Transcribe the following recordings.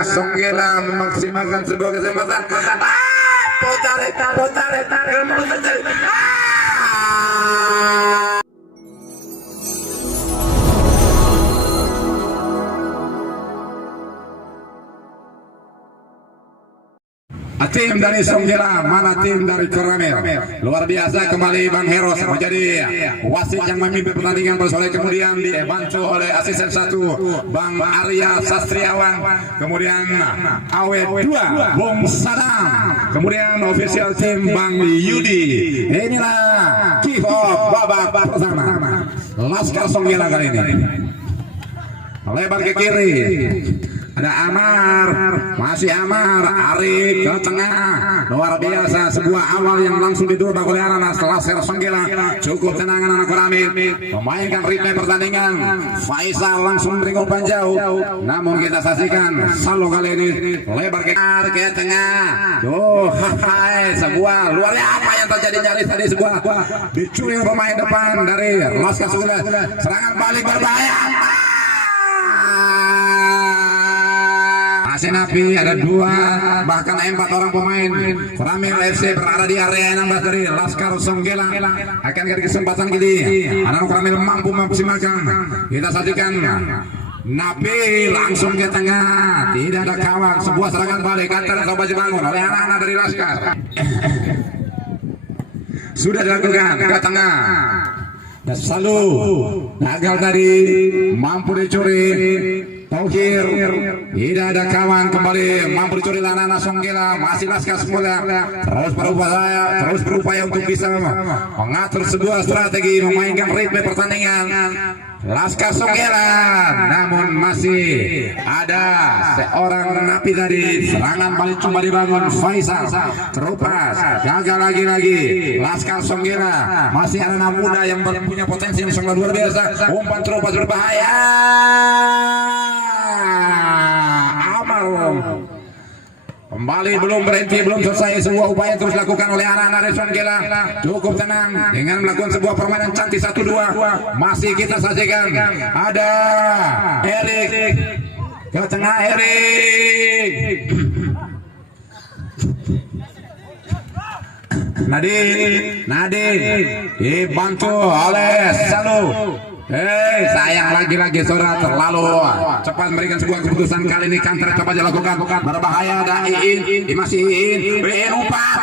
Songgela memaksimalkan sebuah kesempatan. Putar. Tim dari Songgela, mana tim dari Koramil? Luar biasa, kembali Bang Heros menjadi wasit yang memimpin pertandingan bersama, kemudian dibantu oleh asisten 1 Bang Arya Sastriawan, kemudian Awet 2 Bung Sadam, kemudian official tim Bang Yudi. Inilah kick off babak pertama Laskar Songgela kali ini. Lebar ke kiri, ada Amar, masih Amar, Arik ke tengah. Luar biasa, sebuah awal yang langsung didorong oleh anak Laskar Songgela. Cukup tenangan anak Koramil, memainkan ritme pertandingan. Faisal langsung beri umpan jauh, namun kita saksikan Salo kali ini lebar ke tengah. Sebuah luar biasa apa yang terjadi, nyaris tadi sebuah dicuri pemain depan dari Laskar Songgela. Serangan balik berbahaya. Napi ada 2 bahkan 4 orang pemain Koramil FC berada di area 16 dari Laskar Songgela. Akan ada kesempatan gini, anak Koramil mampu memaksimalkan. Kita saksikan Napi langsung ke tengah, tidak ada kawan, sebuah serangan balik antara coba dibangun oleh anak-anak dari Laskar. Sudah dilakukan ke tengah. Selalu gagal tadi, mampu dicuri. Tauhir, tidak ada kawan, kembali mampu dicuri anak Songgela. Masih Laskar Songgela terus berupaya untuk bisa mengatur sebuah strategi, memainkan ritme pertandingan Laskar Songgela. Namun masih ada seorang Napi tadi, serangan balik cuma dibangun Faisal, terupas gagal lagi Laskar Songgela. Masih anak muda yang punya potensi yang sangat luar biasa. Umpan terupas berbahaya. Kembali belum berhenti, belum selesai, sebuah upaya terus dilakukan oleh anak-anak dari Songgela. Cukup tenang dengan melakukan sebuah permainan cantik 1-2. Masih kita saksikan ada Erik ke tengah, Erik Nadine dibantu oleh Salo. Sayang lagi-lagi saudara, terlalu cepat memberikan sebuah keputusan. Kali ini counter coba dilakukan, berbahaya. Ada Iin, masih Iin umpan.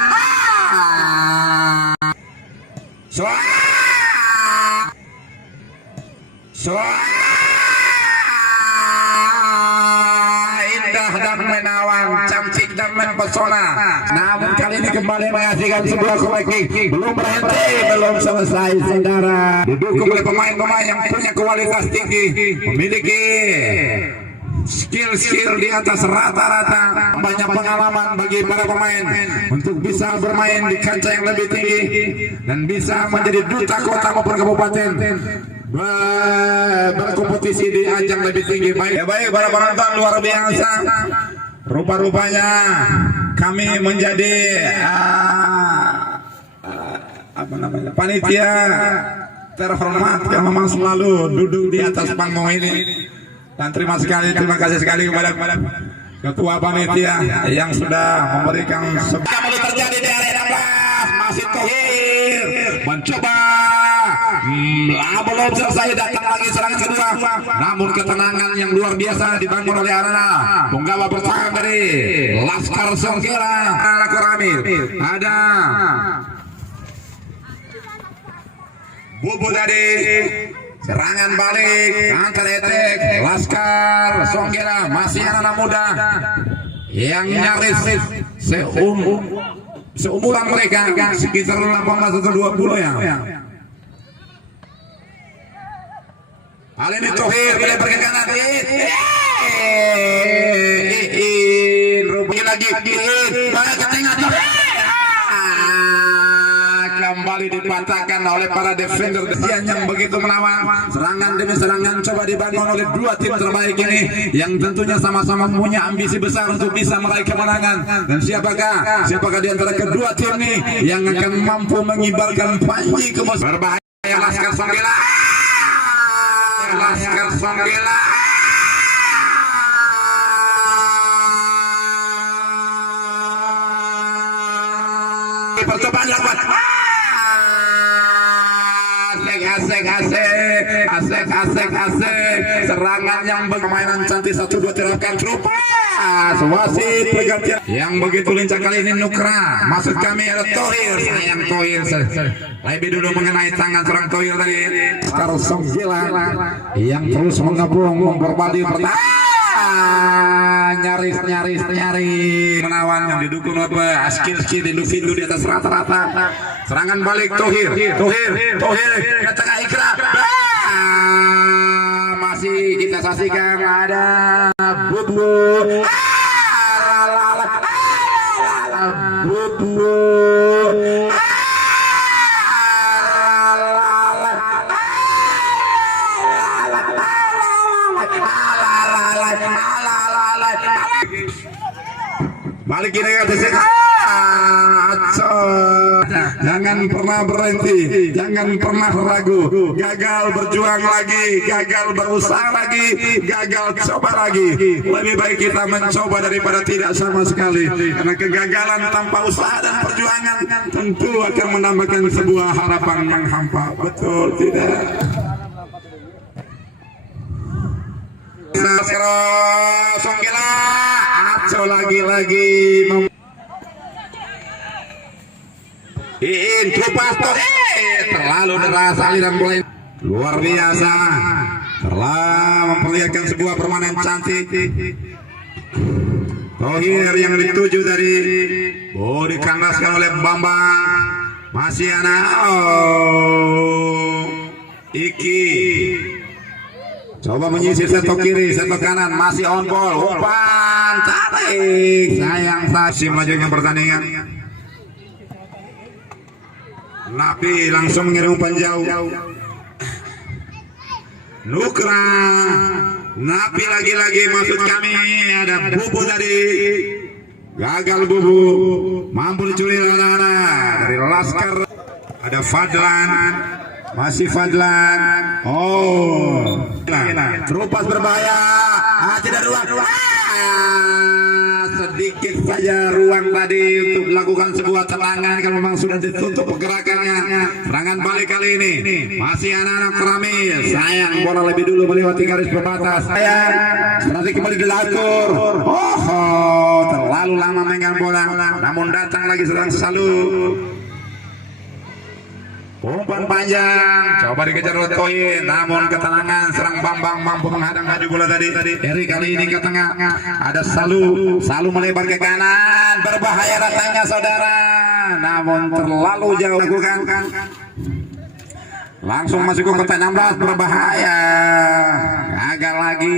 Indah dan menawan, cantik dan mempesona. Namun kali ini kembali menghasilkan sebuah kolektif. Belum berhenti, belum selesai saudara. Didukung oleh pemain-pemain yang punya kualitas tinggi, memiliki skill di atas rata-rata. Banyak pengalaman bagi para pemain untuk bisa bermain di kancah yang lebih tinggi dan bisa menjadi duta kota maupun kabupaten, berkompetisi di ajang lebih tinggi. Baik para penonton, luar biasa. Rupa-rupanya kami menjadi panitia terhormat yang memang selalu duduk di atas panggung ini. Dan terima kasih sekali kepada ketua panitia yang sudah memberikan. Kembali terjadi di area 16, masih Tohir mencoba, belum selesai, datang lagi serangan kedua. Namun ketenangan yang luar biasa dibangun oleh anak penggawa bertahan dari Laskar Songgela. Koramil ada Bubu tadi, serangan balik angkat etek Laskar Songgela. Masih anak muda yang nyaris seumuran mereka, sekitar 18 atau 20 ya. Kali ini Tohir melebar ke kanan. Rupi lagi ke tengah. Kembali dipatahkan oleh para defender yang begitu menawan. Serangan demi serangan coba dibangun oleh 2 tim terbaik ini, yang tentunya sama-sama punya ambisi besar untuk bisa meraih kemenangan. Dan siapakah di antara kedua tim ini yang akan mampu mengibarkan panji kebesaran? Berbahaya Laskar Songgela. Laskar Songgela percobaan dilakukan. Asik. Serangan yang permainan cantik 1-2 terapkan Trupas. Wasit pergantian yang begitu lincah kali ini Nukra. Maksud kami ada Tohir. Sayang Tohir. Lebih dulu mengenai tangan serang Tohir tadi. Sekarang Songgila yang terus mengepung memperbadi pertahanan. Nyaris menawan yang didukung apa skill individu di atas rata-rata. Serangan balik Tohir ke tengah Ikra. Masih kita saksikan ada Bubu. Balik ini jangan pernah berhenti, jangan pernah ragu. Gagal berjuang lagi, gagal berusaha lagi, gagal coba lagi. Lebih baik kita mencoba daripada tidak sama sekali. Karena kegagalan tanpa usaha dan perjuangan tentu akan menambahkan sebuah harapan yang hampa. Betul tidak? Songgila Aco lagi-lagi Trupas terlalu deras aliran bola luar biasa, telah memperlihatkan sebuah permainan cantik. Tohir yang dituju dari dikandaskan oleh Bambang, masih anak Iki coba menyisir setok kiri, setok kanan, masih on ball, umpan tarik, sayang saksi majunya pertandingan. Napi langsung mengirim umpan jauh. Nukra, Napi lagi-lagi maksud kami ada Bubu tadi, gagal Bubu, mampu diculik anak-anak dari Laskar. Ada Fadlan. Masih Fadlan. Trupas berbahaya. Tidak ruang. Sedikit saja ruang tadi untuk melakukan sebuah tendangan kalau memang sudah ditutup pergerakannya. Serangan balik kali ini masih anak-anak Keramil. Sayang bola lebih dulu melewati garis pembatas. Sayang nanti kembali dilatur. Terlalu lama megang bola. Namun datang lagi serang Salu. Umpan panjang, coba dikejar oleh Tohir, namun ketenangan serang Bambang mampu menghadang maju bola tadi. Eri kali ini ke tengah, ada Salu melebar ke kanan, berbahaya datangnya saudara, namun terlalu jauh lakukan. Langsung masuk ke kotak 16, berbahaya, gagal lagi.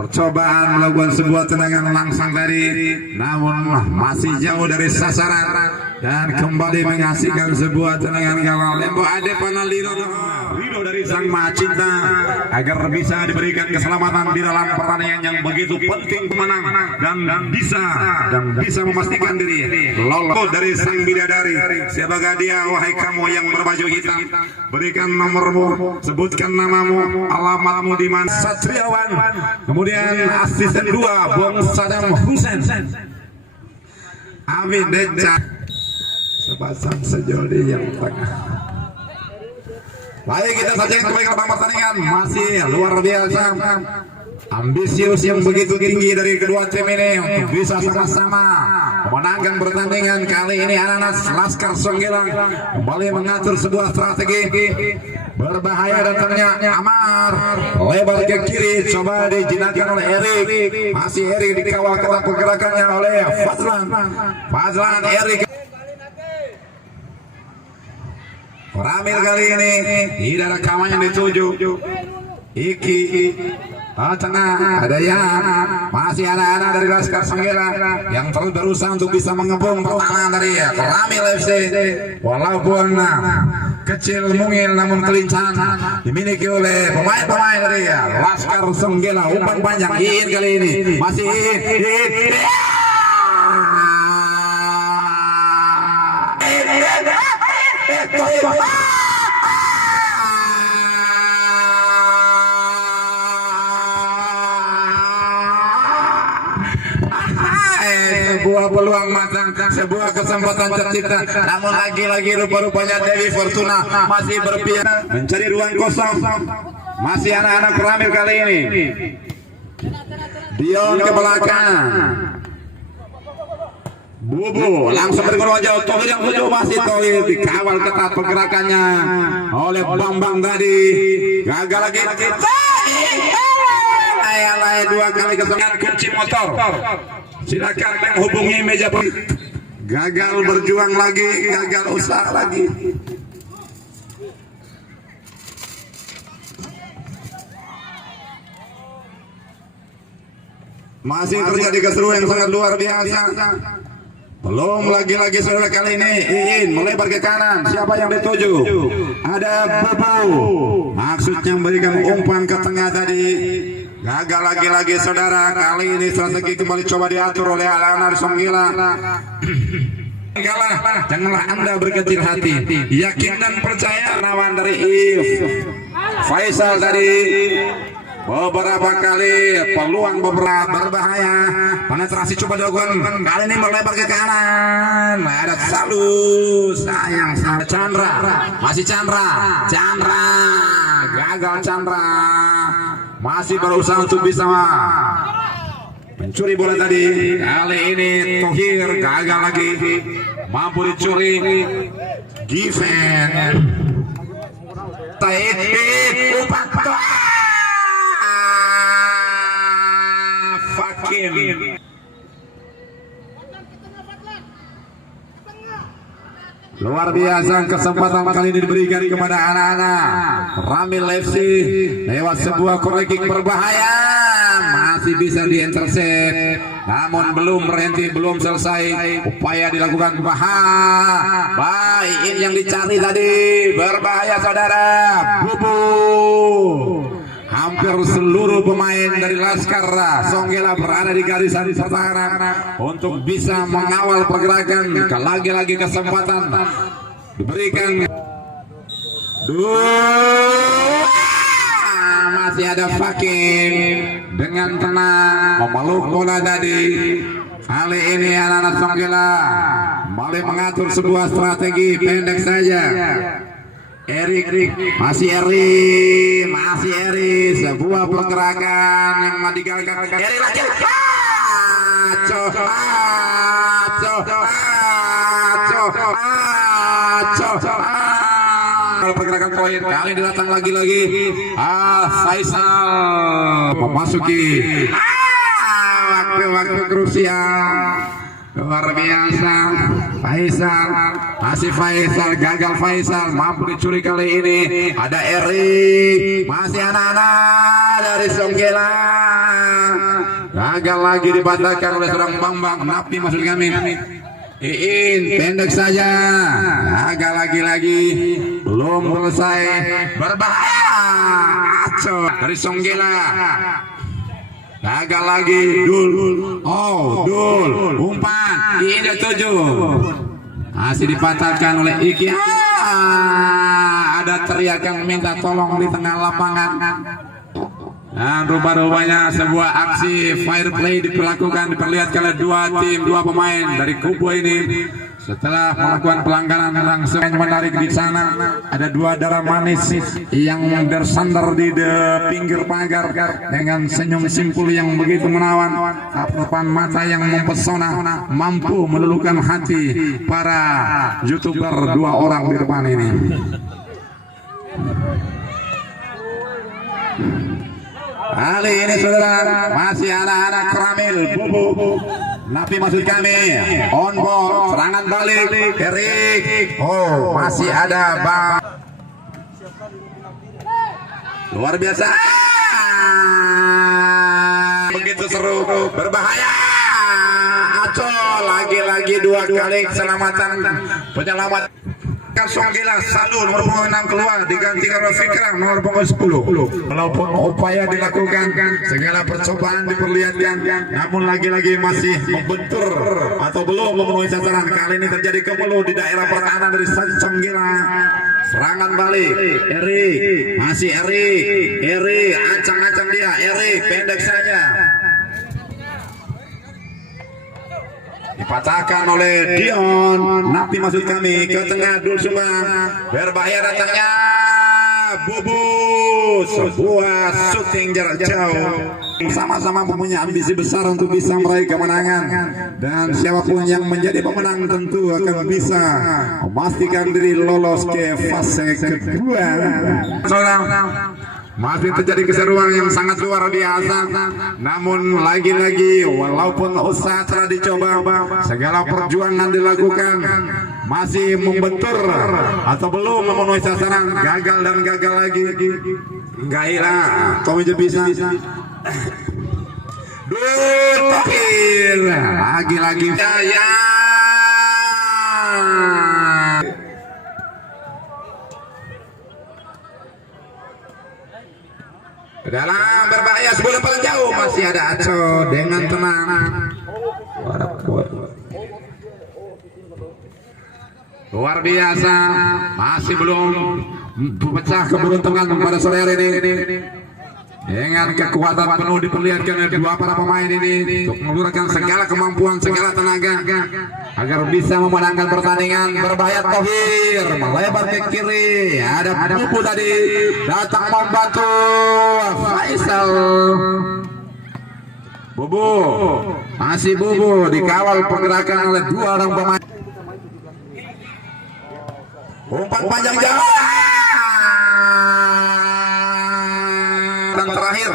Percobaan melakukan sebuah tendangan langsung tadi, namun masih jauh dari sasaran dan kembali menyaksikan sebuah tendangan gawang Lembo Ade Panalino Rido dari Sang Maha Cinta agar bisa diberikan keselamatan di dalam pertandingan yang begitu penting pemenang dan bisa memastikan diri lolos dari Sang Bidadari. Siapakah dia wahai kamu yang berbaju hitam? Berikan nomormu, sebutkan namamu, alamatmu di mana. Satriawan, kemudian asisten 2 Bong Saddam Hussein, Amin Deca, sepasang sejoli yang tengah. Baik, kita saksikan kebaikan pertandingan masih luar biasa. Ambisius yang begitu tinggi dari kedua tim ini untuk bisa sama-sama memenangkan pertandingan kali ini. Anak-anak Laskar Songgila kembali mengatur sebuah strategi. Berbahaya datangnya Amar, lebar ke kiri, coba dijinakkan oleh Erik. Masih Erik dikawal ketat pergerakannya oleh Fadlan Erik. Ramil kali ini tidak ada kawan yang dituju. Iki tengah ada yang masih anak-anak dari Laskar Songgila yang terus berusaha untuk bisa mengepung pertahanan dari Ramil FC. Walaupun kecil mungil namun kelincahan dimiliki oleh pemain-pemain dari Laskar Songgila. Umpan panjang kali ini masih sebuah peluang matang, sebuah kesempatan tercipta. Namun lagi-lagi rupa-rupanya Dewi Fortuna masih berpihak mencari ruang kosong. Masih anak-anak Koramil kali ini. Dion ke belakang. Bubu langsung bergerak jauh. Tohir yang tujuh masih Tohir dikawal ketat pergerakannya oleh Bambang tadi. Gagal lagi. Ayalai dua kali kesempatan kunci motor. Silakan menghubungi meja. Gagal berjuang lagi, gagal usaha lagi. Masih terjadi keseruan yang sangat luar biasa. Belum lagi-lagi saudara kali ini Iin melebar ke kanan. Siapa yang dituju? Ada Bubu. Maksudnya memberikan umpan ke tengah tadi. Gagal lagi-lagi saudara. Kali ini strategi kembali coba diatur oleh Alana Songgila. Janganlah Anda berkecil hati. Yakin dan percaya lawan dari If Faisal tadi. Beberapa kali peluang berbahaya. Penetrasi coba dilakukan. Kali ini melebar ke kanan. Ada Salus. Sayang Chandra. Masih Chandra. Gagal Chandra. Masih berusaha untuk bisa mencuri bola tadi. Kali ini Tohir gagal lagi. Mampu dicuri. Given. Luar biasa kesempatan kali ini diberikan kepada anak-anak Ramil FC lewat sebuah corner kick berbahaya. Masih bisa di-intercept, namun belum berhenti, belum selesai. Upaya dilakukan baik ini yang dicari tadi. Berbahaya saudara. Bubu. Hampir seluruh pemain dari Laskar Songgila berada di garisan pertahanan untuk bisa mengawal pergerakan. Lagi-lagi kesempatan diberikan. Masih ada Fakim dengan tenang memeluk bola tadi. Kali ini anak-anak Songgila kembali mengatur sebuah strategi pendek saja. Erik, masih Eri, sebuah pergerakan yang digagalkan. Eri lagi, pergerakan poin kali datang lagi. Faisal memasuki waktu krusial. Luar biasa. Faisal, masih Faisal, gagal Faisal, mampu dicuri kali ini. Ada Eri, masih anak-anak dari Songgila. Gagal lagi dibatalkan oleh seorang Bambang. Napi maksud kami. Iin pendek saja. Gagal lagi. Belum selesai. Berbahaya. Aco dari Songgila. Gagal lagi. Dul. Umpan. Ini 7. Masih dipatahkan oleh Iki. Ada teriakan minta tolong di tengah lapangan. Dan rupa-rupanya sebuah aksi fire play diperlihatkan oleh dua pemain dari kubu ini. Setelah melakukan pelanggaran langsung menarik di sana, ada dua darah manis yang bersandar di pinggir pagar dengan senyum simpul yang begitu menawan, tatapan mata yang mempesona, mampu meluluhkan hati para YouTuber dua orang di depan ini. Kali ini saudara masih anak-anak Koramil. Bubu Napi maksud kami on ball, serangan balik Erik. Masih ada Bang. Luar biasa. Begitu seru, berbahaya. Aco lagi-lagi dua kali keselamatan penyelamat. Songgila Salul nomor punggung 6 keluar digantikan oleh Fikra nomor punggung 10. Walaupun upaya dilakukan, segala percobaan diperlihatkan, namun lagi-lagi masih membentur atau belum memenuhi sasaran. Kali ini terjadi kemeluh di daerah pertahanan dari Songgila. Serangan balik masih Eri ancang-ancang dia. Eri pendek saja. dipatahkan oleh Dion. Napi maksud kami ke tengah Dul Sumbang. Berbahaya datangnya Bubu. Sebuah syuting jarak jauh. Sama-sama mempunyai ambisi besar untuk bisa meraih kemenangan, dan siapapun yang menjadi pemenang tentu akan bisa memastikan diri lolos ke fase kedua. Masih terjadi keseruan yang sangat luar biasa. Namun lagi-lagi walaupun usaha telah dicoba, segala perjuangan dilakukan, masih membentur atau belum memenuhi sasaran, gagal dan gagal lagi. Gairah Tommy bisa. Tokir lagi-lagi jaya. Dalam berbahaya sebelum paling jauh masih ada Aco dengan tenang. Luar biasa, masih belum pecah keberuntungan pada sore hari ini. Dengan kekuatan penuh diperlihatkan oleh dua para pemain ini untuk menggunakan segala kemampuan, segala tenaga agar bisa memenangkan pertandingan. Berbahaya Tohir melebar ke kiri, ada Bubu tadi datang membantu Faisal. Bubu, masih Bubu dikawal pergerakan oleh dua orang pemain. Umpan panjang jauh dan terakhir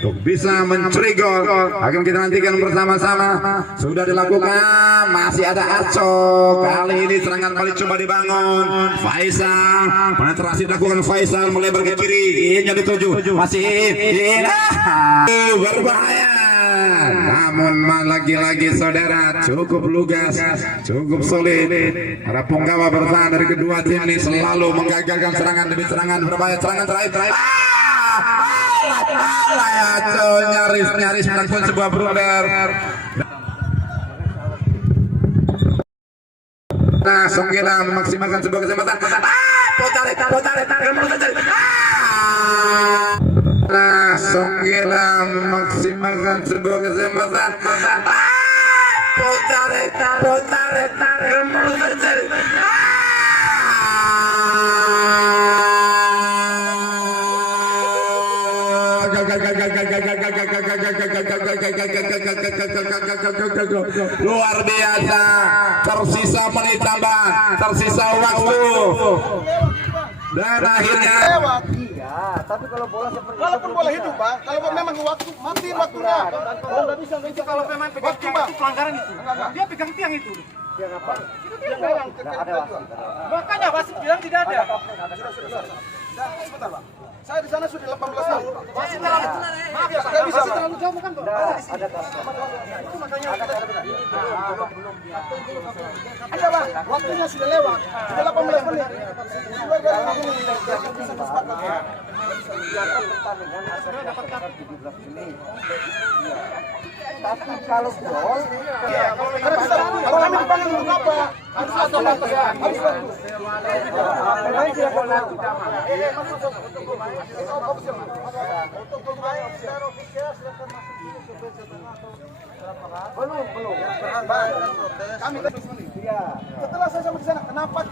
untuk bisa mencuri gol akan kita nantikan bersama-sama. Sudah dilakukan, masih ada Aco. Kali ini serangan balik coba dibangun. Faisal, penetrasi dilakukan Faisal melebar ke kiri. Ini dituju, masih berbahaya. Namun lagi-lagi saudara cukup lugas, cukup solid. Para punggawa bertahan dari kedua tim ini selalu menggagalkan serangan demi serangan. Berbahaya, serangan terakhir. Nyaris melakukan sebuah blunder. Nah, Songgela memaksimalkan sebuah kesempatan. Nah, Songgela memaksimalkan sebuah kesempatan. Luar biasa, tersisa menit tambahan, tersisa waktu, dan akhirnya iya, tapi kalau bola seperti walaupun bola hidup, Bang, kalau memang waktu matiin waktunya. Oh, enggak bisa itu kalau pemain pegang tiang itu pelanggaran itu. Dia pegang tiang itu. Tiang apa? Itu dia yang ada wasit. Makanya wasit bilang tidak ada. Sudah. Sebentar, Bang. Saya di sana sudah 18 tahun. Wasit terlalu maaf ya, Pak. Bisa terlalu jauh kan, Bang? Ada tas. Itu makanya ini belum. Ada, Bang. Waktunya sudah lewat. Sudah 18 menit. Tapi kalau gol, kalau kami dipanggil untuk apa? Harus bagus. Pemain tidak pernah. Belum. Kami setelah saya sampai di sana, kenapa